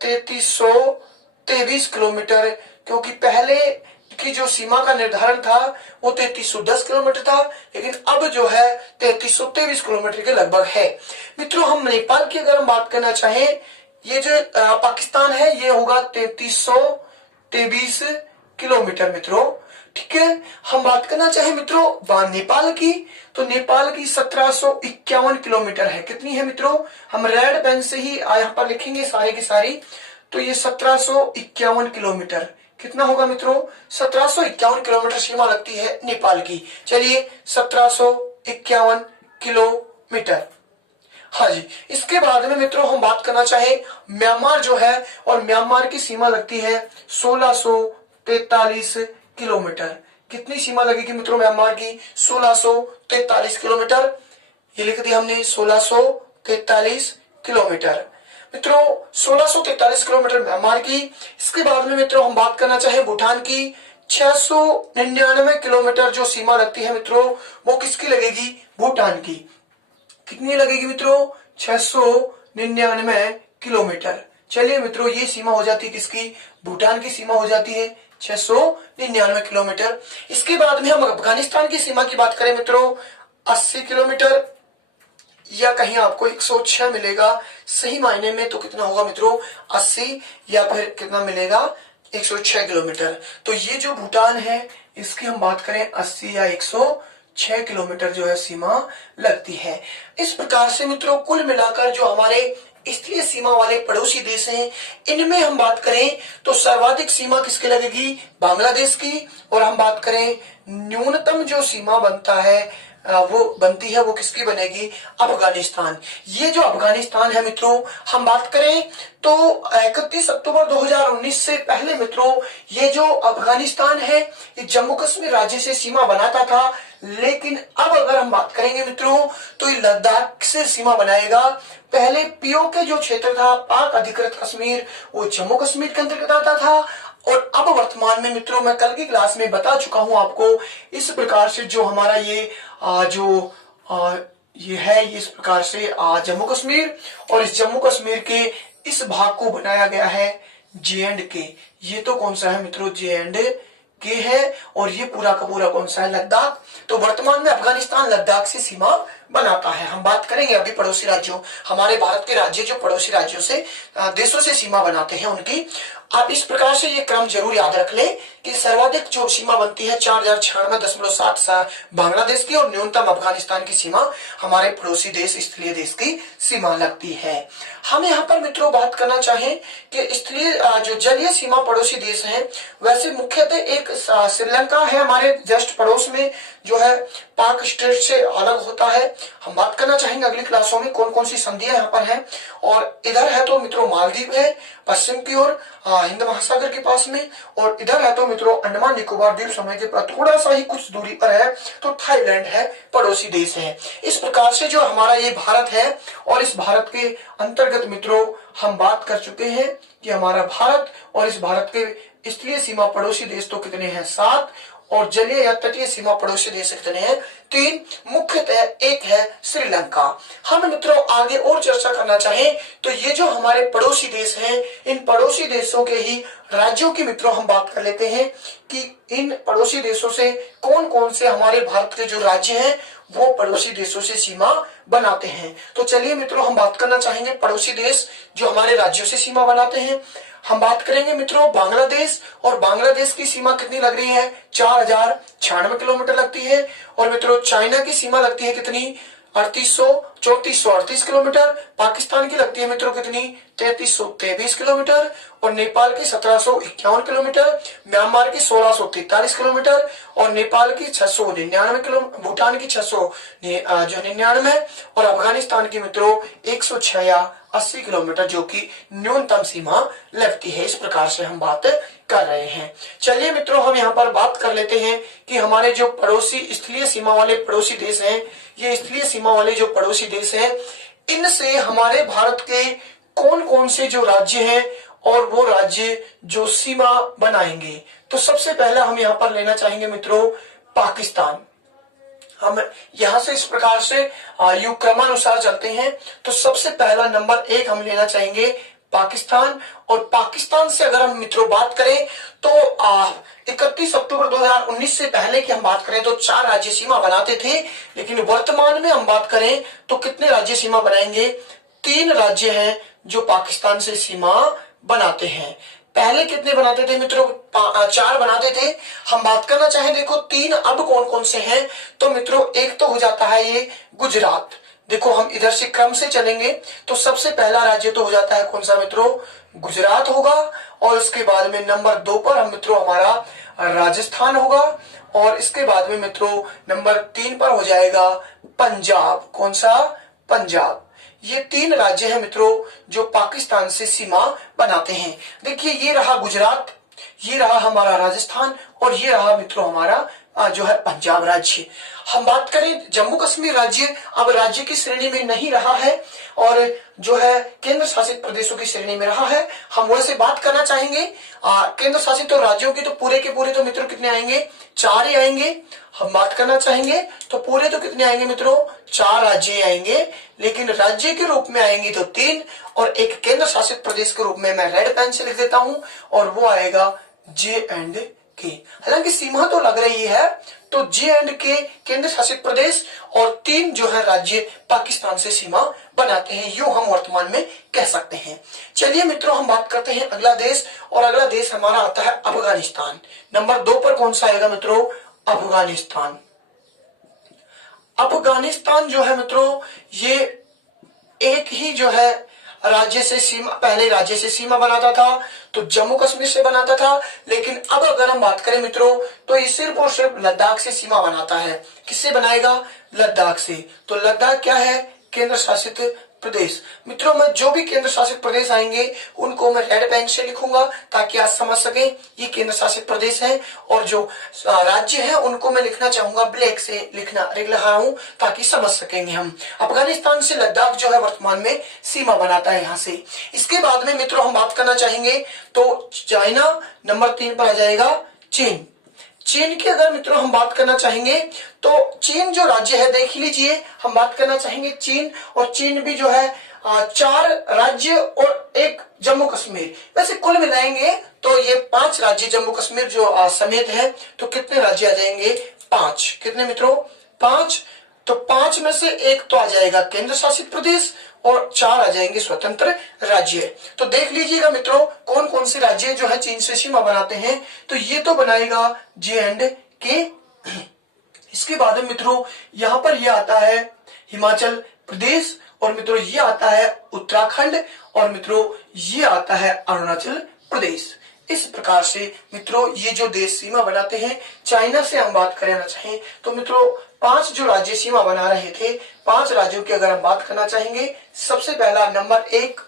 3323 किलोमीटर, क्योंकि पहले की जो सीमा का निर्धारण था वो 3310 किलोमीटर था, लेकिन अब जो है 3323 किलोमीटर के लगभग है। मित्रों हम नेपाल की अगर हम बात करना चाहें, ये जो पाकिस्तान है ये होगा 3323 किलोमीटर मित्रों, ठीक है। हम बात करना चाहें मित्रों नेपाल की, तो नेपाल की 1751 किलोमीटर है। कितनी है मित्रों, हम रेड पेन से ही यहाँ पर लिखेंगे सारी की सारी, तो ये 1751 किलोमीटर कितना होगा मित्रों, 1751 किलोमीटर सीमा लगती है नेपाल की। चलिए 1751 किलोमीटर। हाँ जी, इसके बाद में मित्रों हम बात करना चाहें म्यांमार जो है, और म्यांमार की सीमा लगती है 1643 किलोमीटर। कितनी सीमा लगेगी मित्रों म्यांमार की, 1643 किलोमीटर। ये लिख दिया हमने 1643 किलोमीटर मित्रों, 1643 किलोमीटर म्यांमार की। इसके बाद में मित्रों हम बात करना चाहें भूटान की, 699 किलोमीटर जो सीमा लगती है मित्रों वो किसकी लगेगी, भूटान की। कितनी लगेगी मित्रों, 699 किलोमीटर। चलिए मित्रों ये सीमा हो जाती है किसकी, भूटान की सीमा हो जाती है 699 किलोमीटर। इसके बाद में हम अफगानिस्तान की सीमा की बात करें मित्रों, 80 किलोमीटर या कहीं आपको 106 मिलेगा सही मायने में, तो कितना होगा मित्रों 80 या फिर कितना मिलेगा 106 किलोमीटर। तो ये जो भूटान है इसकी हम बात करें 80 या 106 किलोमीटर जो है सीमा लगती है। इस प्रकार से मित्रों कुल मिलाकर जो हमारे स्थलीय सीमा वाले पड़ोसी देश हैं इनमें हम बात करें तो सर्वाधिक सीमा किसकी लगेगी, बांग्लादेश की। और हम बात करें न्यूनतम जो सीमा बनता है वो बनती है वो किसकी बनेगी, अफगानिस्तान। ये जो अफगानिस्तान है मित्रों हम बात करें तो 31 अक्टूबर 2019 से पहले मित्रों ये जो अफगानिस्तान है ये जम्मू कश्मीर राज्य से सीमा बनाता था, लेकिन अब अगर हम बात करेंगे मित्रों तो ये लद्दाख से सीमा बनाएगा। पहले पीओके जो क्षेत्र था पाक अधिकृत कश्मीर वो जम्मू कश्मीर के अंतर्गत आता था, और अब वर्तमान में मित्रों मैं कल की क्लास में बता चुका हूं आपको इस प्रकार से जो हमारा ये ये है इस प्रकार से जम्मू कश्मीर, और इस जम्मू कश्मीर के इस भाग को बनाया गया है JNK। ये तो कौन सा है मित्रों, JNK है, और ये पूरा का पूरा कौन सा है, लद्दाख। तो वर्तमान में अफगानिस्तान लद्दाख से सीमा बनाता है। हम बात करेंगे अभी पड़ोसी राज्यों, हमारे भारत के राज्य जो पड़ोसी राज्यों से देशों से सीमा बनाते हैं उनकी। आप इस प्रकार से ये क्रम जरूर याद रख लें कि सर्वाधिक जो सीमा बनती है 4096.7 बांग्लादेश की, और न्यूनतम अफगानिस्तान की सीमा हमारे पड़ोसी देश स्थलीय देश की सीमा लगती है। हम यहाँ पर मित्रों बात करना चाहें कि स्थलीय जो जलीय सीमा पड़ोसी देश हैं वैसे मुख्यतः एक श्रीलंका है हमारे जस्ट पड़ोस में जो है पाक स्टेट से अलग होता है। हम बात करना चाहेंगे अगली क्लासों में कौन कौन सी संधियां यहाँ पर हैं। और इधर है तो मित्रों मालदीव है पश्चिम की ओर हिंद महासागर के पास में, और इधर है तो मित्रों अंडमान निकोबार द्वीप समूह के पास थोड़ा सा ही कुछ दूरी पर है तो थाईलैंड है, पड़ोसी देश है। इस प्रकार से जो हमारा ये भारत है, और इस भारत के अंतर्गत मित्रों हम बात कर चुके हैं कि हमारा भारत और इस भारत के स्थलीय सीमा पड़ोसी देश तो कितने हैं 7, और जलीय या तटीय सीमा पड़ोसी देश कितने हैं? 3 मुख्यतः। एक है श्रीलंका। हम मित्रों आगे और चर्चा करना चाहें तो ये जो हमारे पड़ोसी देश हैं, इन पड़ोसी देशों के ही राज्यों की मित्रों हम बात कर लेते हैं कि इन पड़ोसी देशों से कौन कौन से हमारे भारत के जो राज्य हैं वो पड़ोसी देशों से सीमा बनाते हैं। तो चलिए मित्रों हम बात करना चाहेंगे पड़ोसी देश जो हमारे राज्यों से सीमा बनाते हैं। हम बात करेंगे मित्रों बांग्लादेश, और बांग्लादेश की सीमा कितनी लग रही है? 4096 किलोमीटर लगती है। और मित्रों चाइना की सीमा लगती है कितनी? 3438 किलोमीटर। पाकिस्तान की लगती है मित्रों कितनी? 3323 किलोमीटर। और नेपाल की 1751 किलोमीटर। म्यांमार की 1643 किलोमीटर। और नेपाल की 699 किलोमीटर। भूटान की 699 और अफगानिस्तान की मित्रों 186 किलोमीटर, जो कि न्यूनतम सीमा लगती है। इस प्रकार से हम बात कर रहे हैं। चलिए मित्रों हम यहाँ पर बात कर लेते हैं कि हमारे जो पड़ोसी स्थलीय सीमा वाले पड़ोसी देश हैं, ये स्थलीय सीमा वाले जो पड़ोसी देश हैं, इनसे हमारे भारत के कौन कौन से जो राज्य हैं और वो राज्य जो सीमा बनाएंगे। तो सबसे पहला हम यहाँ पर लेना चाहेंगे मित्रों पाकिस्तान। हम यहां से इस प्रकार से क्रमानुसार चलते हैं। तो सबसे पहला नंबर 1 हम लेना चाहेंगे पाकिस्तान। और पाकिस्तान से अगर हम मित्रों बात करें तो 31 अक्टूबर 2019 से पहले की हम बात करें तो 4 राज्य सीमा बनाते थे, लेकिन वर्तमान में हम बात करें तो कितने राज्य सीमा बनाएंगे? 3 राज्य हैं जो पाकिस्तान से सीमा बनाते हैं। पहले कितने बनाते थे मित्रों? 4 बनाते थे। हम बात करना चाहें देखो 3 अब कौन कौन से हैं? तो मित्रों एक तो हो जाता है ये गुजरात। देखो हम इधर से क्रम से चलेंगे तो सबसे पहला राज्य तो हो जाता है कौन सा मित्रों? गुजरात होगा। और उसके बाद में नंबर 2 पर हम मित्रों हमारा राजस्थान होगा। और इसके बाद में मित्रों नंबर 3 पर हो जाएगा पंजाब। कौन सा? पंजाब। ये 3 राज्य हैं मित्रों जो पाकिस्तान से सीमा बनाते हैं। देखिए ये रहा गुजरात, ये रहा हमारा राजस्थान, और ये रहा मित्रों हमारा जो है पंजाब राज्य। हम बात करें जम्मू कश्मीर राज्य अब राज्य की श्रेणी में नहीं रहा है और जो है केंद्र शासित प्रदेशों की श्रेणी में रहा है। हम वैसे बात करना चाहेंगे केंद्र शासित और राज्यों की तो पूरे के पूरे तो मित्रों कितने आएंगे? 4 ही आएंगे। हम बात करना चाहेंगे तो पूरे तो कितने आएंगे मित्रों? 4 राज्य आएंगे, लेकिन राज्य के रूप में आएंगे तो 3 और एक केंद्र शासित प्रदेश के रूप में मैं रेड पेन से लिख देता हूं और वो आएगा J&K। हालांकि सीमा तो लग रही है तो J&K केंद्र शासित प्रदेश और 3 जो है राज्य पाकिस्तान से सीमा बनाते हैं, यूं हम वर्तमान में कह सकते हैं। चलिए मित्रों हम बात करते हैं अगला देश, और अगला देश हमारा आता है अफगानिस्तान। नंबर 2 पर कौन सा आएगा मित्रों? अफगानिस्तान। अफगानिस्तान जो है मित्रों ये एक ही जो है राज्य से सीमा, पहले राज्य से सीमा बनाता था तो जम्मू कश्मीर से बनाता था, लेकिन अब अगर हम बात करें मित्रों तो ये सिर्फ और सिर्फ लद्दाख से सीमा बनाता है। किससे बनाएगा? लद्दाख से। तो लद्दाख क्या है? केंद्र शासित प्रदेश। मित्रों मैं जो भी केंद्र शासित प्रदेश आएंगे उनको मैं रेड पेन से लिखूंगा ताकि आप समझ सकें ये केंद्र शासित प्रदेश है, और जो राज्य है उनको मैं लिखना चाहूंगा ब्लैक से लिख रहा हूं ताकि समझ सकेंगे हम। अफगानिस्तान से लद्दाख जो है वर्तमान में सीमा बनाता है यहाँ से। इसके बाद में मित्रों हम बात करना चाहेंगे तो चाइना नंबर 3 पर आ जाएगा। चीन। चीन की अगर मित्रों हम बात करना चाहेंगे तो चीन जो राज्य है देख लीजिए, हम बात करना चाहेंगे चीन, और चीन भी जो है 4 राज्य और 1 जम्मू कश्मीर, वैसे कुल मिलाएंगे तो ये 5 राज्य जम्मू कश्मीर जो समेत है तो कितने राज्य आ जाएंगे? 5। कितने मित्रों? 5। तो 5 में से 1 तो आ जाएगा केंद्र शासित प्रदेश और 4 आ जाएंगे स्वतंत्र राज्य। तो देख लीजिएगा मित्रों कौन कौन से राज्य जो है चीन से सीमा बनाते हैं। तो ये तो बनाएगा J&K। इसके बाद में मित्रों यहाँ पर ये आता है हिमाचल प्रदेश, और मित्रों ये आता है उत्तराखंड, और मित्रों ये आता है अरुणाचल प्रदेश। इस प्रकार से मित्रों ये जो देश सीमा बनाते हैं। चाइना से हम बात करना चाहें तो मित्रों 5 जो राज्य सीमा बना रहे थे, 5 राज्यों की अगर हम बात करना चाहेंगे, सबसे पहला नंबर 1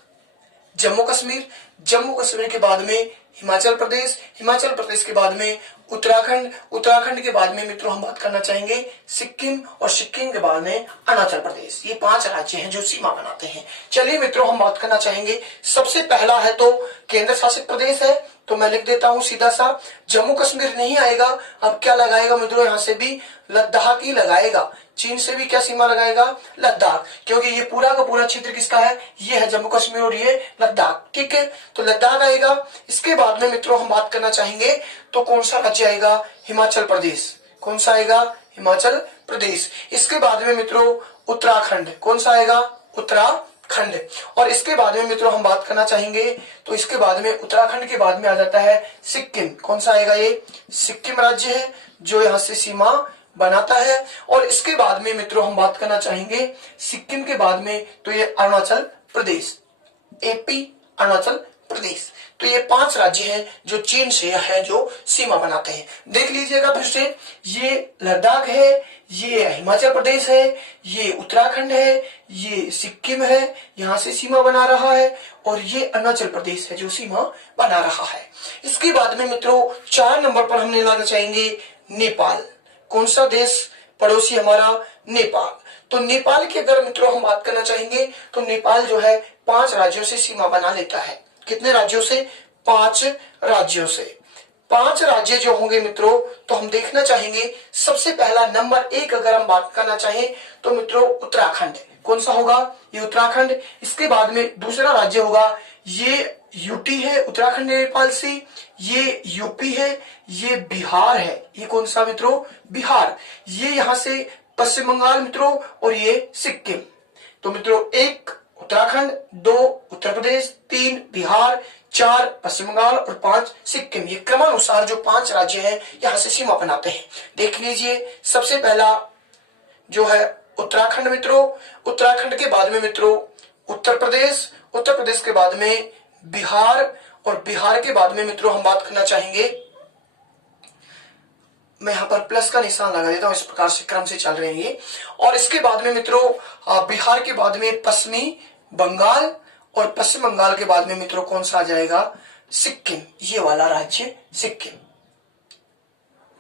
जम्मू कश्मीर, जम्मू कश्मीर के बाद में हिमाचल प्रदेश, हिमाचल प्रदेश के बाद में उत्तराखंड, उत्तराखंड के बाद में मित्रों हम बात करना चाहेंगे सिक्किम, और सिक्किम के बाद में अरुणाचल प्रदेश। ये 5 राज्य हैं जो सीमा बनाते हैं। चलिए मित्रों हम बात करना चाहेंगे, सबसे पहला है तो केंद्र शासित प्रदेश है तो मैं लिख देता हूं सीधा सा, जम्मू कश्मीर नहीं आएगा। अब क्या लगाएगा मित्रों, यहां से भी लद्दाख ही लगाएगा। चीन से भी क्या सीमा लगाएगा, लद्दाख, क्योंकि ये पूरा का पूरा क्षेत्र किसका है, ये है जम्मू कश्मीर और ये लद्दाख। ठीक है, तो लद्दाख आएगा। इसके बाद में मित्रों हम बात करना चाहेंगे तो कौन सा राज्य आएगा, हिमाचल प्रदेश। कौन सा आएगा, हिमाचल प्रदेश। इसके बाद में मित्रों उत्तराखंड, कौन सा आएगा, उत्तराखंड। और इसके बाद में मित्रों हम बात करना चाहेंगे तो इसके बाद में उत्तराखंड के बाद में आ जाता है सिक्किम। कौन सा आएगा, ये सिक्किम राज्य है जो यहाँ से सीमा बनाता है। और इसके बाद में मित्रों हम बात करना चाहेंगे सिक्किम के बाद में तो ये अरुणाचल प्रदेश, एपी, अरुणाचल प्रदेश। तो ये 5 राज्य हैं जो चीन से है जो सीमा बनाते हैं। देख लीजिएगा फिर से, ये लद्दाख है, ये हिमाचल प्रदेश है, ये उत्तराखंड है, ये सिक्किम है, यहां से सीमा बना रहा है, और ये अरुणाचल प्रदेश है जो सीमा बना रहा है। इसके बाद में मित्रों 4 नंबर पर हमने लाना चाहेंगे नेपाल। कौन सा देश पड़ोसी हमारा, नेपाल। तो नेपाल की अगर मित्रों हम बात करना चाहेंगे तो नेपाल जो है 5 राज्यों से सीमा बना लेता है। कितने राज्यों से, 5 राज्यों से। 5 राज्य जो होंगे मित्रों, तो हम देखना चाहेंगे सबसे पहला नंबर 1 अगर हम बात करना चाहें तो मित्रों उत्तराखंड। कौन सा होगा, ये उत्तराखंड। इसके बाद में दूसरा राज्य होगा, ये यूटी है, उत्तराखंड नेपाल से, ये यूपी है, ये बिहार है। ये कौन सा मित्रों, बिहार। ये यहां से पश्चिम बंगाल मित्रों, और ये सिक्किम। तो मित्रों 1 उत्तराखंड, 2 उत्तर प्रदेश, 3 बिहार, 4 पश्चिम बंगाल और 5 सिक्किम। ये क्रमानुसार जो 5 राज्य हैं यहां से सीमा बनाते हैं। देख लीजिए, सबसे पहला जो है उत्तराखंड मित्रों, उत्तराखंड के बाद में मित्रों उत्तर प्रदेश, उत्तर प्रदेश के बाद में बिहार, और बिहार के बाद में मित्रों हम बात करना चाहेंगे, मैं यहां पर प्लस का निशान लगा देता हूं, इस प्रकार से क्रम से चल रहे हैं ये। और इसके बाद में मित्रों बिहार के बाद में पश्चिमी बंगाल, और पश्चिम बंगाल के बाद में मित्रों कौन सा आ जाएगा, सिक्किम। ये वाला राज्य सिक्किम,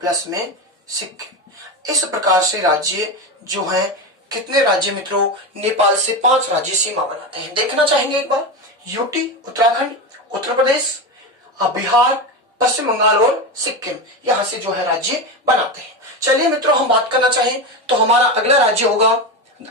प्लस में सिक्किम। इस प्रकार से राज्य जो है, कितने राज्य मित्रों, नेपाल से 5 राज्य सीमा बनाते हैं। देखना चाहेंगे एक बार, यूटी, उत्तराखंड, उत्तर प्रदेश, बिहार, पश्चिम बंगाल और सिक्किम, यहां से जो है राज्य बनाते हैं। चलिए मित्रों हम बात करना चाहें तो हमारा अगला राज्य होगा,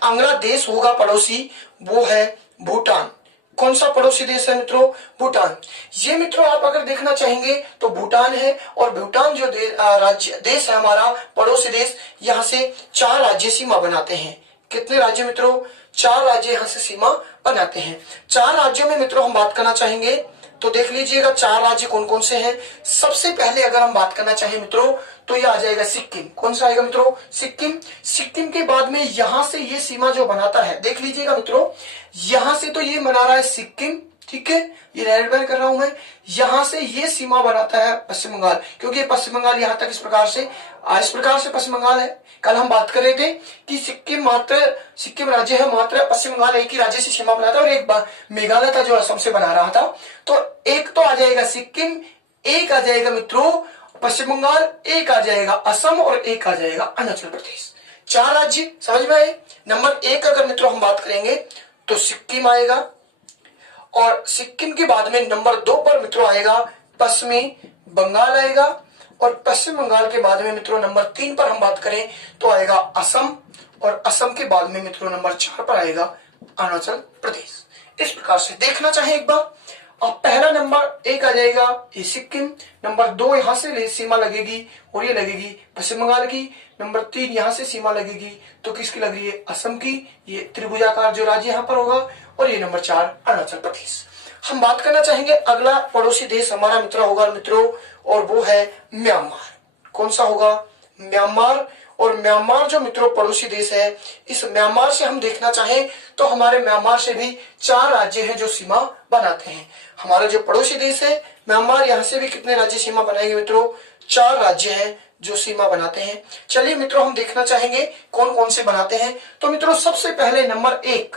अगला देश होगा पड़ोसी, वो है भूटान। कौन सा पड़ोसी देश है मित्रों, भूटान। ये मित्रों आप अगर देखना चाहेंगे तो भूटान है, और भूटान जो राज्य देश है हमारा पड़ोसी देश, यहाँ से 4 राज्य सीमा बनाते हैं। कितने राज्य मित्रों, 4 राज्य यहाँ से सीमा बनाते हैं। 4 राज्यों में मित्रों हम बात करना चाहेंगे तो देख लीजिएगा 4 राज्य कौन कौन से हैं। सबसे पहले अगर हम बात करना चाहें मित्रों तो ये आ जाएगा सिक्किम। कौन सा आएगा मित्रों, सिक्किम। सिक्किम के बाद में यहां से ये सीमा जो बनाता है, देख लीजिएगा मित्रों, यहां से तो ये बना रहा है सिक्किम, ठीक है, ये रेड बैन कर रहा हूं मैं। यहां से ये सीमा बनाता है पश्चिम बंगाल, क्योंकि पश्चिम बंगाल यहां तक इस प्रकार से पश्चिम बंगाल है। कल हम बात कर रहे थे कि सिक्किम राज्य है मात्र, पश्चिम बंगाल एक ही राज्य से सीमा बनाता है, और एक मेघालय था जो असम से बना रहा था। तो एक तो आ जाएगा सिक्किम, एक आ जाएगा मित्रों पश्चिम बंगाल, एक आ जाएगा असम, और एक आ जाएगा अरुणाचल प्रदेश। 4 राज्य समझ में आए। नंबर 1 अगर मित्रों हम बात करेंगे तो सिक्किम आएगा, और सिक्किम के बाद में नंबर 2 पर मित्रों आएगा पश्चिमी बंगाल आएगा, और पश्चिम बंगाल के बाद में मित्रों नंबर 3 पर हम बात करें तो आएगा असम, और असम के बाद में मित्रों नंबर 4 पर आएगा अरुणाचल प्रदेश। इस प्रकार से देखना चाहे एक बार, अब पहला नंबर 1 आ जाएगा ये सिक्किम, नंबर 2 यहां से सीमा लगेगी और ये लगेगी पश्चिम बंगाल की, नंबर 3 यहां से सीमा लगेगी तो किसकी लग रही है, असम की, ये त्रिभुजाकार जो राज्य यहां पर होगा, और ये नंबर 4 अरुणाचल प्रदेश। हम बात करना चाहेंगे अगला पड़ोसी देश हमारा होगा मित्रों, और वो है म्यांमार। कौन सा होगा, म्यांमार। और म्यांमार जो मित्रों पड़ोसी देश है, इस म्यांमार से हम देखना चाहें तो हमारे म्यांमार से भी 4 राज्य हैं जो सीमा बनाते हैं। हमारा जो पड़ोसी देश है म्यांमार, यहाँ से भी कितने राज्य सीमा बनाएंगे मित्रों, 4 राज्य हैं जो सीमा बनाते हैं। चलिए मित्रों हम देखना चाहेंगे कौन कौन से बनाते हैं। तो मित्रों सबसे पहले नंबर 1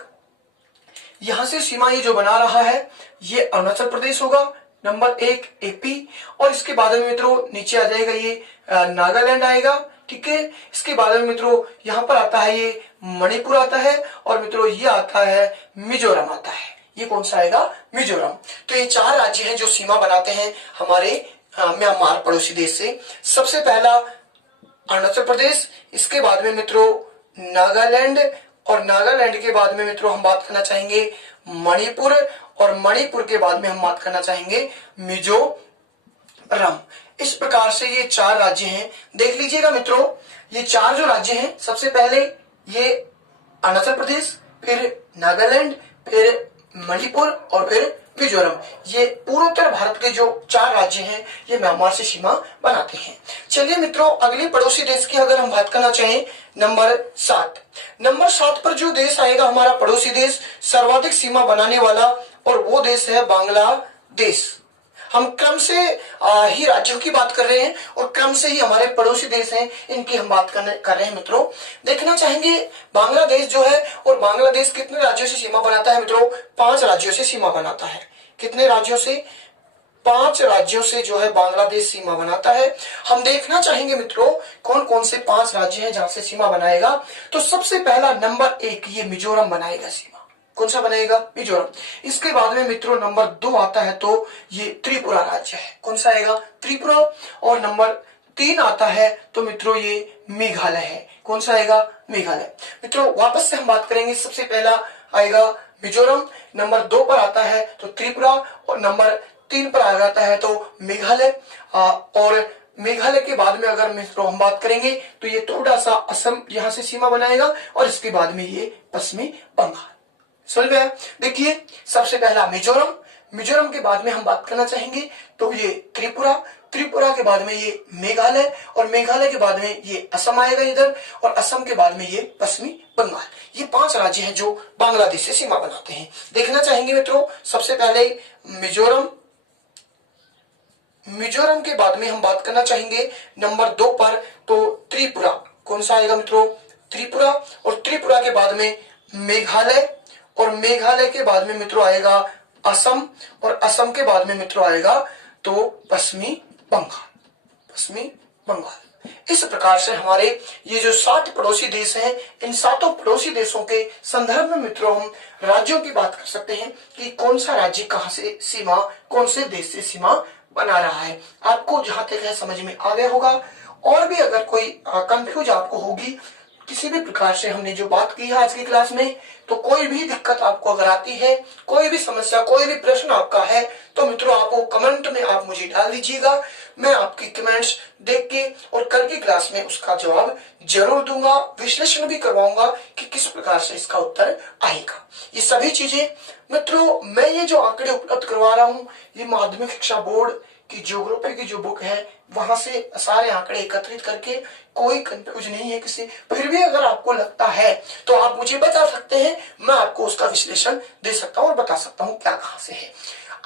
यहां से सीमा ये जो बना रहा है ये अरुणाचल प्रदेश होगा, नंबर 1 एपी, और इसके बाद में मित्रों नीचे आ जाएगा ये नागालैंड आएगा, ठीक है। इसके बाद में मित्रों यहाँ पर आता है ये मणिपुर आता है, और मित्रों ये आता है मिजोरम आता है। ये कौन सा आएगा? मिजोरम। तो ये 4 राज्य हैं जो सीमा बनाते हैं हमारे म्यांमार पड़ोसी देश से। सबसे पहला अरुणाचल प्रदेश, इसके बाद में मित्रों नागालैंड, और नागालैंड के बाद में मित्रों हम बात करना चाहेंगे मणिपुर, और मणिपुर के बाद में हम बात करना चाहेंगे मिजोरम। इस प्रकार से ये 4 राज्य हैं। देख लीजिएगा मित्रों, ये 4 जो राज्य हैं, सबसे पहले ये अरुणाचल प्रदेश, फिर नागालैंड, फिर मणिपुर और फिर मिजोरम। ये पूर्वोत्तर भारत के जो 4 राज्य हैं, ये म्यांमार से सीमा बनाते हैं। चलिए मित्रों, अगले पड़ोसी देश की अगर हम बात करना चाहें, नंबर 7 पर जो देश आएगा हमारा पड़ोसी देश सर्वाधिक सीमा बनाने वाला, और वो देश है बांग्लादेश। हम क्रम से ही राज्यों की बात कर रहे हैं और क्रम से ही हमारे पड़ोसी देश हैं, इनकी हम बात कर रहे हैं मित्रों। देखना चाहेंगे बांग्लादेश जो है, और बांग्लादेश कितने राज्यों से सीमा बनाता है मित्रों? 5 राज्यों से सीमा बनाता है। कितने राज्यों से? 5 राज्यों से जो है बांग्लादेश सीमा बनाता है। हम देखना चाहेंगे मित्रों कौन कौन से 5 राज्य हैं जहां से सीमा बनाएगा। तो सबसे पहला नंबर 1 ये मिजोरम बनाएगा सीमा। कौन सा बनाएगा? मिजोरम। इसके बाद में मित्रों नंबर 2 आता है तो ये त्रिपुरा राज्य है। कौन सा आएगा? त्रिपुरा। और नंबर 3 आता है तो मित्रों ये मेघालय है। कौन सा आएगा? मेघालय। मित्रों वापस से हम बात करेंगे, सबसे पहला आएगा मिजोरम, नंबर 2 पर आता है तो त्रिपुरा, और नंबर 3 पर आ जाता है तो मेघालय। और मेघालय के बाद में अगर मित्रों हम बात करेंगे तो ये थोड़ा सा असम यहां से सीमा बनाएगा, और इसके बाद में ये पश्चिमी बंगाल। समझ गया? देखिए सबसे पहला मिजोरम, मिजोरम के बाद में हम बात करना चाहेंगे तो ये त्रिपुरा, त्रिपुरा के बाद में ये मेघालय, और मेघालय के बाद में ये असम आएगा इधर, और असम के बाद में ये पश्चिमी बंगाल। ये 5 राज्य हैं जो बांग्लादेश से सीमा बनाते हैं। देखना चाहेंगे मित्रों, सबसे पहले मिजोरम, मिजोरम के बाद में हम बात करना चाहेंगे नंबर 2 पर तो त्रिपुरा। कौन सा आएगा मित्रों? त्रिपुरा। और त्रिपुरा के बाद में मेघालय, और मेघालय के बाद में मित्रों आएगा असम, और असम के बाद में मित्रों आएगा तो पश्चिमी बंगाल, पश्चिमी बंगाल। इस प्रकार से हमारे ये जो 7 पड़ोसी देश हैं, इन 7 पड़ोसी देशों के संदर्भ में मित्रों हम राज्यों की बात कर सकते हैं कि कौन सा राज्य कहां से सीमा, कौन से देश से सीमा बना रहा है। आपको जहां तक है समझ में आ गया होगा। और भी अगर कोई कंफ्यूज आपको होगी किसी भी प्रकार से हमने जो बात की है आज की क्लास में, तो कोई भी दिक्कत आपको अगर आती है, कोई भी समस्या, कोई भी प्रश्न आपका है, तो मित्रों आपको कमेंट में आप मुझे डाल दीजिएगा। मैं आपकी कमेंट्स देख के और कल की क्लास में उसका जवाब जरूर दूंगा, विश्लेषण भी करवाऊंगा कि किस प्रकार से इसका उत्तर आएगा। ये सभी चीजें मित्रों, मैं ये जो आंकड़े उपलब्ध करवा रहा हूँ, ये माध्यमिक शिक्षा बोर्ड की ज्योग्राफी की जो बुक है वहां से सारे आंकड़े एकत्रित करके, कोई कंफ्यूज नहीं है किसी। फिर भी अगर आपको लगता है तो आप मुझे बता सकते हैं, मैं आपको उसका विश्लेषण दे सकता हूं और बता सकता हूं क्या कहां से है।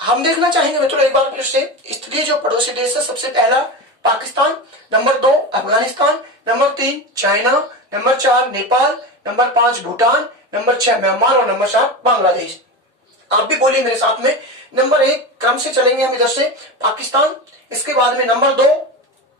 हम देखना चाहेंगे मित्रों एक बार फिर से, इसलिए जो पड़ोसी देश है, सबसे पहला Pakistan, number 2 Afghanistan, number 3 China, number 4 Nepal, number 5 Bhutan, number 6 Myanmar, और नंबर 7 बांग्लादेश। आप भी बोलिए मेरे साथ में, नंबर 1 क्रम से चलेंगे हम इधर से, पाकिस्तान, इसके बाद में नंबर 2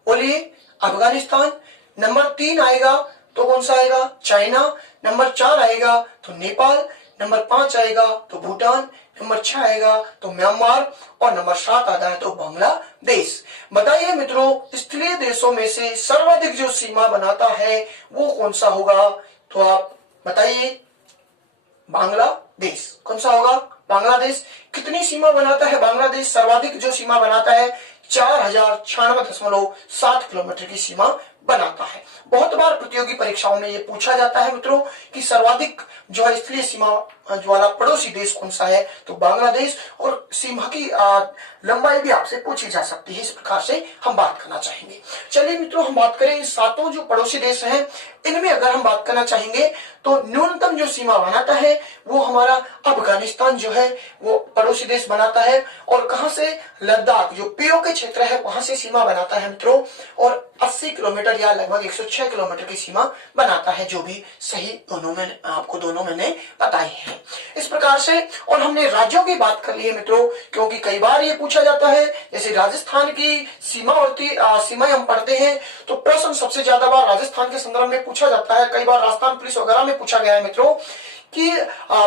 बोलिए अफगानिस्तान, नंबर 3 आएगा तो कौन सा आएगा? चाइना, नंबर 4 आएगा तो नेपाल, नंबर 5 आएगा तो भूटान, नंबर 6 आएगा तो म्यांमार, और नंबर 7 आता है तो बांग्लादेश। बताइए मित्रों स्थलीय देशों में से सर्वाधिक जो सीमा बनाता है वो कौन सा होगा? तो आप बताइए। बांग्लादेश। कौन सा होगा? बांग्लादेश। कितनी सीमा बनाता है बांग्लादेश? सर्वाधिक जो सीमा बनाता है 4096.7 किलोमीटर की सीमा बनाता है। बहुत बार प्रतियोगी परीक्षाओं में ये पूछा जाता है मित्रों कि सर्वाधिक जो है स्थलीय सीमा वाला पड़ोसी देश कौन सा है, तो बांग्लादेश। और सीमा की लंबाई भी आपसे पूछी जा सकती है, इस प्रकार से हम बात करना चाहेंगे। चलिए मित्रों हम बात करें इन 7 जो पड़ोसी देश हैं, इनमें अगर हम बात करना चाहेंगे तो न्यूनतम जो सीमा बनाता है वो हमारा अफगानिस्तान जो है वो पड़ोसी देश बनाता है। और कहां से? लद्दाख जो पीओके क्षेत्र है वहां से सीमा बनाता है मित्रों, और 80 किलोमीटर या लगभग 106 किलोमीटर की सीमा बनाता है, जो भी सही दोनों में आपको दोनों मैंने बताई है। इस प्रकार से, और हमने राज्यों की बात कर ली है मित्रों, क्योंकि कई बार ये पूछा जाता है, जैसे राजस्थान की सीमावर्ती सीमाएं हम पढ़ते हैं तो प्रश्न सबसे ज्यादा बार राजस्थान के संदर्भ में पूछा जाता है। कई बार राजस्थान पुलिस वगैरह में पूछा गया है मित्रों कि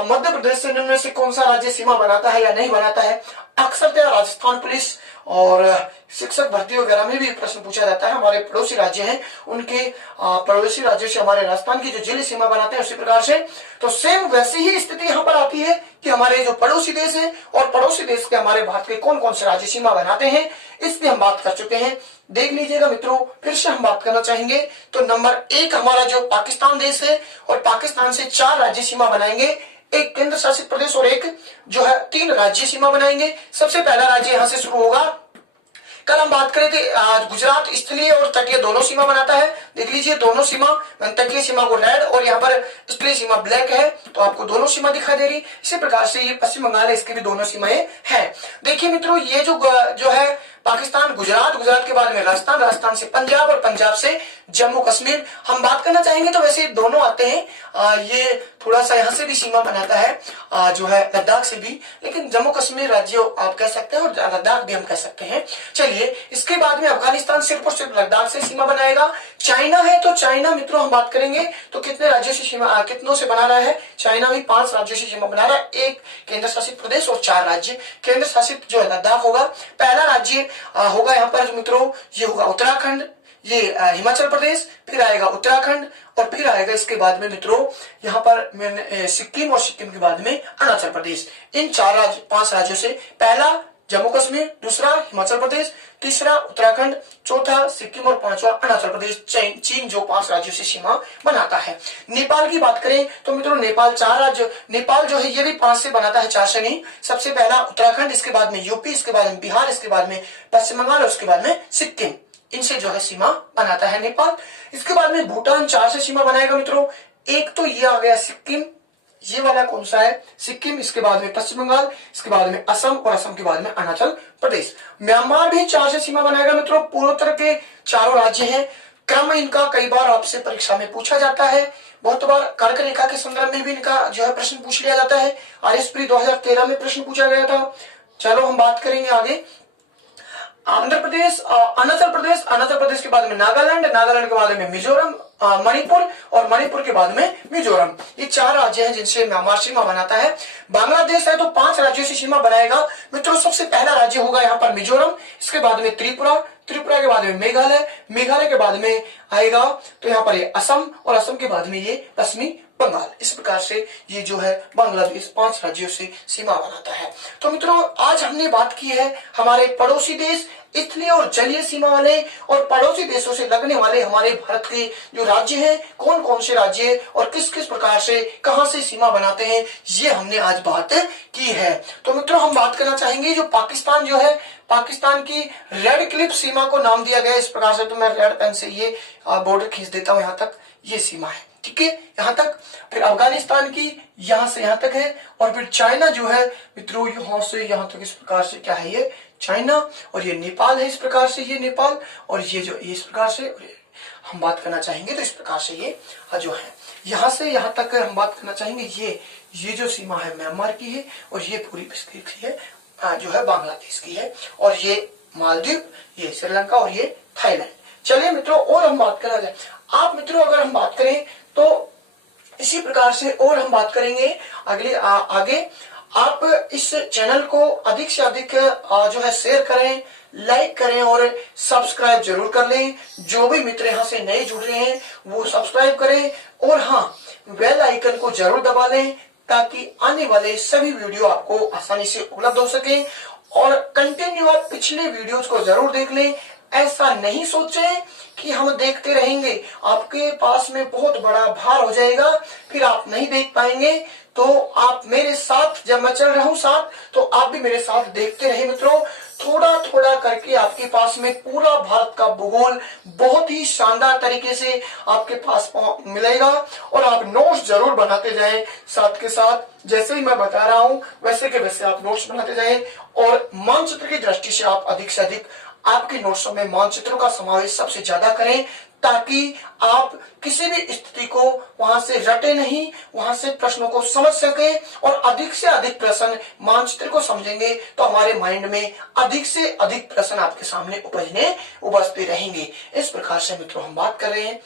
मध्य प्रदेश से निम्न में से कौन सा राज्य सीमा बनाता है या नहीं बनाता है। अक्सर राजस्थान पुलिस और शिक्षक भर्ती वगैरह में भी प्रश्न पूछा जाता है। हमारे पड़ोसी राज्य हैं, उनके पड़ोसी राज्यों से हमारे राजस्थान की जो जिले सीमा बनाते हैं उसी प्रकार से, तो सेम वैसी ही स्थिति यहाँ पर आती है कि हमारे जो पड़ोसी देश हैं और पड़ोसी देश के हमारे भारत के कौन कौन से राज्य सीमा बनाते हैं, इसकी हम बात कर चुके हैं। देख लीजिएगा मित्रों, फिर से हम बात करना चाहेंगे तो नंबर 1 हमारा जो पाकिस्तान देश है, और पाकिस्तान से 4 राज्य सीमा बनाएंगे, एक केंद्र शासित प्रदेश और एक जो है 3 राज्य सीमा बनाएंगे। सबसे पहला राज्य यहां से शुरू होगा। कल हम बात करें थे गुजरात स्थलीय और तटीय दोनों सीमा बनाता है। देख लीजिए दोनों सीमा, तटीय सीमा को रेड और यहाँ पर स्थलीय सीमा ब्लैक है, तो आपको दोनों सीमा दिखाई दे रही। इसी प्रकार से ये पश्चिम बंगाल है, इसकी भी दोनों सीमाएं हैं। देखिए मित्रों, ये जो है पाकिस्तान, गुजरात, गुजरात के बाद में राजस्थान, राजस्थान से पंजाब और पंजाब से जम्मू कश्मीर। हम बात करना चाहेंगे तो वैसे दोनों आते हैं। ये थोड़ा सा यहाँ से भी सीमा बनाता है जो है लद्दाख से भी, लेकिन जम्मू कश्मीर राज्य आप कह सकते हैं और लद्दाख भी हम कह सकते हैं। चलिए, इसके बाद में अफगानिस्तान सिर्फ और सिर्फ लद्दाख से सीमा बनाएगा। चाइना है तो चाइना मित्रों हम बात करेंगे तो कितने राज्यों से सीमा, कितनों से बना रहा है। चाइना भी 5 राज्यों से सीमा बना रहा है, एक केंद्र शासित प्रदेश और 4 राज्य। केंद्र शासित जो है लद्दाख होगा। पहला राज्य होगा यहाँ पर मित्रों, ये होगा उत्तराखंड, ये हिमाचल प्रदेश, फिर आएगा उत्तराखंड और फिर आएगा इसके बाद में मित्रों यहाँ पर सिक्किम, और सिक्किम के बाद में अरुणाचल प्रदेश। इन 5 राज्यों से पहला जम्मू कश्मीर, दूसरा हिमाचल प्रदेश, तीसरा उत्तराखंड, चौथा सिक्किम और 5वां अरुणाचल प्रदेश। चीन जो 5 राज्यों से सीमा बनाता है। नेपाल की बात करें तो मित्रों नेपाल 4 राज्य, नेपाल जो है ये भी 5 से बनाता है, 4 से नहीं। सबसे पहला उत्तराखंड, इसके बाद में यूपी, इसके बाद में बिहार, इसके बाद में पश्चिम बंगाल और उसके बाद में सिक्किम। इनसे जो है सीमा बनाता है नेपाल। इसके बाद में भूटान 4 से सीमा बनाएगा मित्रों। एक तो ये आ गया सिक्किम, ये वाला कौन सा है, सिक्किम, इसके बाद में पश्चिम बंगाल, इसके बाद में असम और असम के बाद में अरुणाचल प्रदेश। म्यांमार भी 4 से सीमा बनाएगा मित्रों। पूर्वोत्तर के 4 राज्य हैं। क्रम इनका कई बार आपसे परीक्षा में पूछा जाता है, बहुत बार कर्क रेखा के संदर्भ में भी इनका जो है प्रश्न पूछ लिया जाता है। आरएसपी 2013 में प्रश्न पूछा गया था। चलो हम बात करेंगे आगे। आंध्र प्रदेश, अरुणाचल प्रदेश के बाद में नागालैंड, नागालैंड के बाद में मिजोरम, मणिपुर और मणिपुर के बाद में मिजोरम। ये 4 राज्य हैं जिनसे म्यांमार सीमा बनाता है। बांग्लादेश है तो 5 राज्यों से सीमा बनाएगा मित्रों। सबसे पहला राज्य होगा यहाँ पर मिजोरम, इसके बाद में त्रिपुरा, त्रिपुरा के बाद में मेघालय, मेघालय के बाद में आएगा तो यहाँ पर ये असम, और असम के बाद में ये पश्चिमी बंगाल। इस प्रकार से ये जो है बांग्लादेश 5 राज्यों से सीमा बनाता है। तो मित्रों, आज हमने बात की है हमारे पड़ोसी देश, स्थलीय और जलीय सीमा वाले और पड़ोसी देशों से लगने वाले हमारे भारत के जो राज्य हैं, कौन कौन से राज्य और किस किस प्रकार से कहां से सीमा बनाते हैं, ये हमने आज बात की है। तो मित्रों, हम बात करना चाहेंगे जो पाकिस्तान जो है, पाकिस्तान की रेड क्लिफ सीमा को नाम दिया गया इस प्रकार से। तो मैं रेड पेन से ये बॉर्डर खींच देता हूं, यहां तक ये सीमा है, ठीक है, यहां तक। फिर अफगानिस्तान की यहां से यहां तक है, और फिर चाइना जो है मित्रों यहां से यहां तक इस प्रकार से क्या है, ये चाइना, और ये नेपाल है इस प्रकार से, ये नेपाल, और ये जो इस प्रकार से, हम बात करना चाहेंगे तो इस प्रकार से ये जो है यहां से यहां तक हम बात करना चाहेंगे। ये जो सीमा है म्यांमार की है, और ये पूरी विस्तृत है जो है बांग्लादेश की है, और ये मालदीव, ये श्रीलंका और ये थाईलैंड। चलिए मित्रों, और हम बात करना चाहें आप मित्रों, अगर हम बात करें तो इसी प्रकार से और हम बात करेंगे अगले आगे। आप इस चैनल को अधिक से अधिक जो है शेयर करें, लाइक करें और सब्सक्राइब जरूर कर लें। जो भी मित्र यहाँ से नए जुड़ रहे हैं वो सब्सक्राइब करें, और हाँ, बेल आइकन को जरूर दबा लें ताकि आने वाले सभी वीडियो आपको आसानी से उपलब्ध हो सके। और कंटिन्यू आप पिछले वीडियोज को जरूर देख लें। ऐसा नहीं सोचें कि हम देखते रहेंगे, आपके पास में बहुत बड़ा भार हो जाएगा, फिर आप नहीं देख पाएंगे। तो आप मेरे साथ, जब मैं चल रहा हूं साथ, तो आप भी मेरे साथ देखते रहे मित्रों। थोड़ा थोड़ा करके आपके पास में पूरा भारत का भूगोल बहुत ही शानदार तरीके से आपके पास मिलेगा, और आप नोट्स जरूर बनाते जाएं साथ के साथ। जैसे ही मैं बता रहा हूं वैसे के वैसे आप नोट्स बनाते जाएं, और मानचित्र की दृष्टि से आप अधिक से अधिक आपके नोट्सों में मानचित्रों का समावेश सबसे ज्यादा करें, ताकि आप किसी भी स्थिति को वहां से रटे नहीं, वहां से प्रश्नों को समझ सके, और अधिक से अधिक प्रश्न मानचित्र को समझेंगे तो हमारे माइंड में अधिक से अधिक प्रश्न आपके सामने उपजते रहेंगे। इस प्रकार से मित्रों हम बात कर रहे हैं